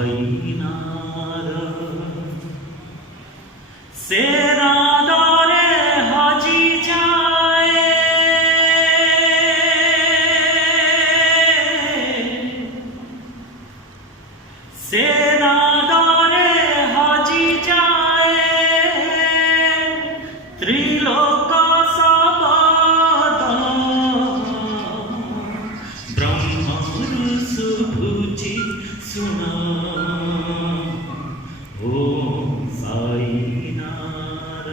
সাইনাদ সেনাদরে হাজি যায় সেনাদরে হাজি যায় ত্রিলোক সবাদ ব্রহ্মর সুভুজি শুনা ওম সাইনাদ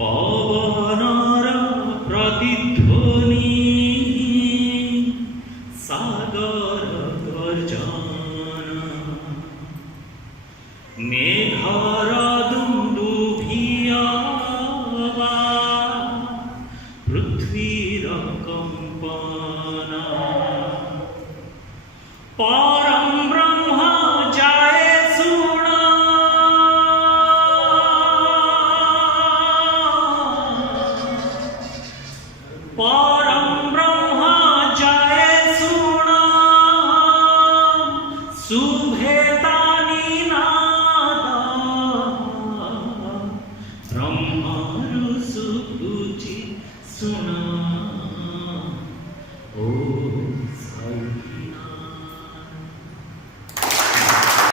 পবনর প্রতিধ্বনি সাগর গর্জন মেঘর দুন্দুভিয়া পৃথ্বীর কম্পন পরম ব্রহ্ম যায় শুণ পরম ব্রহ্ম যায় শুণ শুভেতানি নাদ ব্রহ্মর সুবুঝি শুণ